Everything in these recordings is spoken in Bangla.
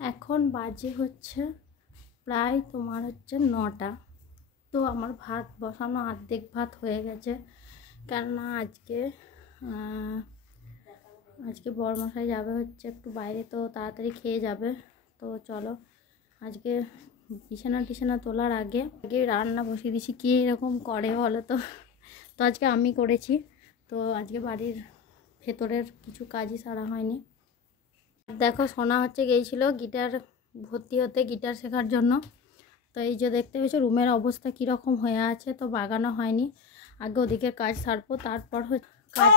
এখন বাজে হচ্ছে প্রায় তোমার হচ্ছে 9টা। তো আমার ভাত বসানো অর্ধেক ভাত হয়ে গেছে, কেননা আজকে বড়মশাই যাবে হচ্ছে একটু বাইরে, তো তাড়াতাড়ি খেয়ে যাবে। তো চলো আজকে বিছানা তোলার আগে রান্না বসিয়ে দিছি। কী এরকম করে বলো তো? তো আজকে আমি করেছি। তো আজকে বাড়ির ভেতরের কিছু কাজই সারা হয়নি। দেখো সোনা হচ্ছে গিয়েছিল গিটার ভর্তি হতে, গিটার শেখার জন্য। তো এই যে দেখতে পেয়েছো রুমের অবস্থা কীরকম হয়ে আছে, তো বাগানো হয়নি। আগে ওদিকের কাজ সারবো, তারপর কাজ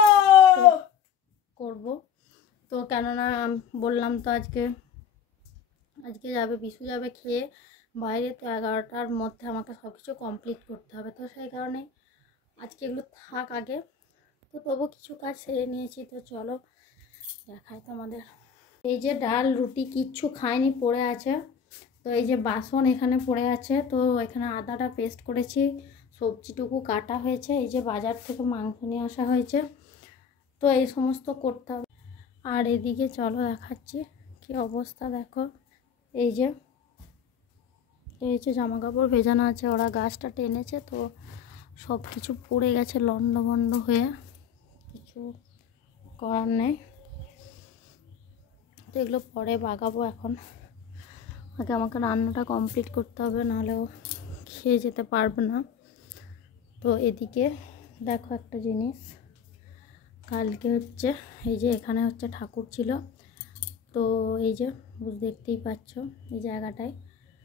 করব। তো কেননা বললাম তো আজকে যাবে বিশু যাবে খেয়ে বাইরে, তো 11টার মধ্যে আমাকে সব কিছু কমপ্লিট করতে হবে। তো সেই কারণে আজকে এগুলো থাক আগে। তো তবু কিছু কাজ সেরে নিয়েছি। তো চলো দেখাই তোমাদের। এই যে ডাল রুটি কিচ্ছু খায়নি, পড়ে আছে। তো এই যে বাসন এখানে পড়ে আছে, তো এখানে আদাটা পেস্ট করেছি, সবজিটুকু কাটা হয়েছে, এই যে বাজার থেকে মাংস নিয়ে আসা হয়েছে। তো এই সমস্ত করতে হবে। আর এদিকে চলো দেখাচ্ছি কি অবস্থা। দেখো এই যে জামা কাপড় ভেজানো আছে, ওরা গাছটা টেনেছে, তো সব কিছু পড়ে গেছে লন্ডভন্ড হয়ে, কিছু করার নেই। তো এগুলো পরে বাগাবো। এখন আগে আমাকে রান্নাটা কমপ্লিট করতে হবে, নাহলেও খেয়ে যেতে পারবে না। তো এদিকে দেখো একটা জিনিস, কালকে হচ্ছে এই যে এখানে হচ্ছে ঠাকুর ছিল, তো এই যে দেখতেই পাচ্ছ এই জায়গাটায়,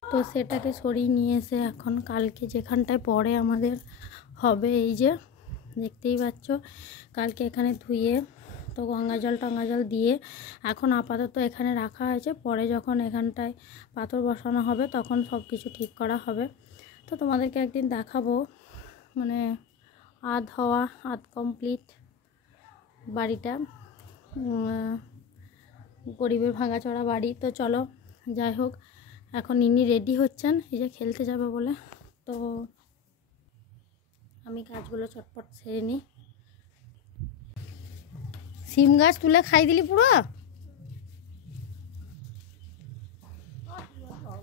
তো সেটাকে সরিয়ে নিয়ে এসে এখন কালকে যেখানটায় পরে আমাদের হবে, এই যে দেখতেই পাচ্ছ কালকে এখানে ধুয়ে তো গঙ্গাজল দিয়ে এখন আপাতত এখানে রাখা হয়েছে। পরে যখন এখানটায় পাথর বসানো হবে তখন সব কিছু ঠিক করা হবে। তো তোমাদেরকে একদিন দেখাবো, মানে আধ কমপ্লিট বাড়িটা, গরিবের ভাঙাচোরা বাড়ি। তো চলো যাই হোক, এখন ইনি রেডি হচ্ছেন এই যে খেলতে যাবে বলে। তো আমি কাজগুলো চটপট সেরে নিই। সিম গাছ তুলে খাই দিলি পুরো।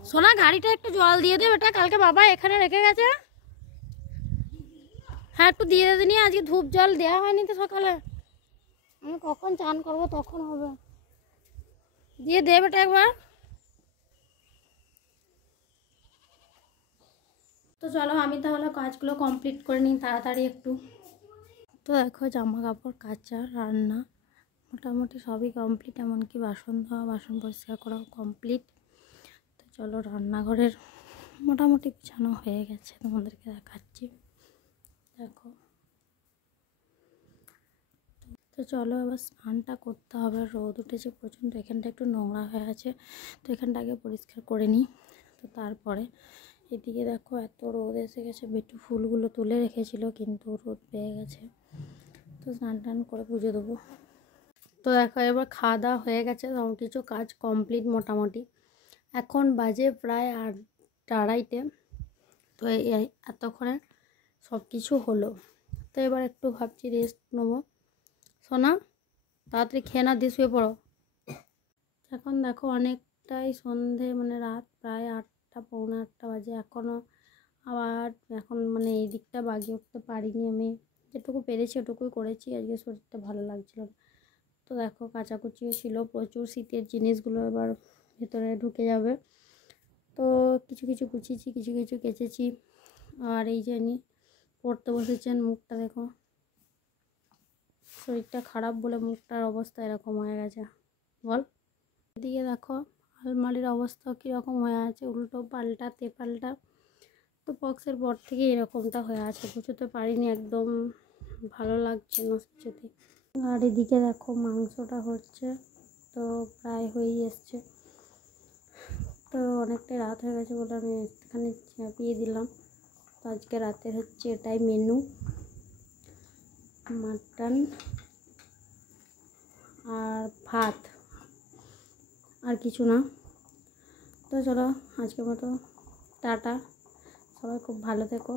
সোনা গাড়িটা একটু জল দিয়ে দে বেটা, কালকে বাবা এখানে রেখে গেছে। হ্যাঁ একটু দিয়ে দে নিয়ে, আজকে ধূপ জল দেওয়া হয়নি তো সকালে, আমি কখন চান করবো তখন হবে। দিয়ে দে বেটা একবার। তো চলো আমি তাহলে কাজগুলো কমপ্লিট করে নিই তাড়াতাড়ি একটু। তো দেখো জামা কাপড় কাচা, রান্না মোটামুটি সবই কমপ্লিট, এমনকি বাসন ধোয়া বাসন পরিষ্কার করাও কমপ্লিট। তো চলো রান্নাঘরের মোটামুটি গুছানো হয়ে গেছে, তোমাদেরকে দেখাচ্ছি। দেখো তো চলো এবার স্নানটা করতে হবে, রোদ উঠেছে প্রচণ্ড, এখানটা একটু নোংরা হয়ে আছে, তো এখানটা আগে পরিষ্কার করে নিই। তো তারপরে এদিকে দেখো এত রোদ এসে গেছে, বেটু ফুলগুলো তুলে রেখেছিল কিন্তু রোদ পেয়ে গেছে। তো স্নান টান করে পুজো দেবো। তো দেখো এবার খাওয়া দাওয়া হয়ে গেছে, সব কিছু কাজ কমপ্লিট মোটামুটি। এখন বাজে প্রায় 8:30। তো এতক্ষণে সব কিছু হলো। তো এবার একটু ভাবছি রেস্ট নেবো। সোনা তাড়াতাড়ি খেয়ে না দিয়ে শুয়ে পড়ো। এখন দেখো অনেকটাই সন্ধে, মানে রাত প্রায় 8টা পৌনে 8টা বাজে, এখনও আবার এখন মানে এই দিকটা বাগিয়ে উঠতে পারিনি। আমি যেটুকু পেরেছি ওটুকুই করেছি, আজকে শরীরটা ভালো লাগছিল না। তো দেখো কাচাকুচিও ছিল প্রচুর, শীতের জিনিসগুলো এবার ভেতরে ঢুকে যাবে। তো কিছু কিছু গুছিয়েছি, কিছু কিছু কেচেছি। আর এই যে পড়তে বসেছেন, মুখটা দেখো, শরীরটা খারাপ বলে মুখটার অবস্থা এরকম হয়ে গেছে বল। এদিকে দেখো আলমারির অবস্থা কীরকম হয়ে আছে, উল্টো পাল্টা তেপাল্টা। তো পক্সের পর থেকে এরকমটা হয়ে আছে, গুছোতে পারিনি, একদম ভালো লাগছে না কিছুতে। আর এদিকে দেখো মাংসটা হচ্ছে, তো প্রায় হয়েই এসছে। তো অনেকটাই রাত হয়ে গেছে বলে আমি এখানে চাপিয়ে দিলাম। তো আজকে রাতের হচ্ছে এটাই মেনু, মাটন আর ভাত, আর কিছু না। তো চলো আজকের মতো টাটা, সবাই খুব ভালো থেকো।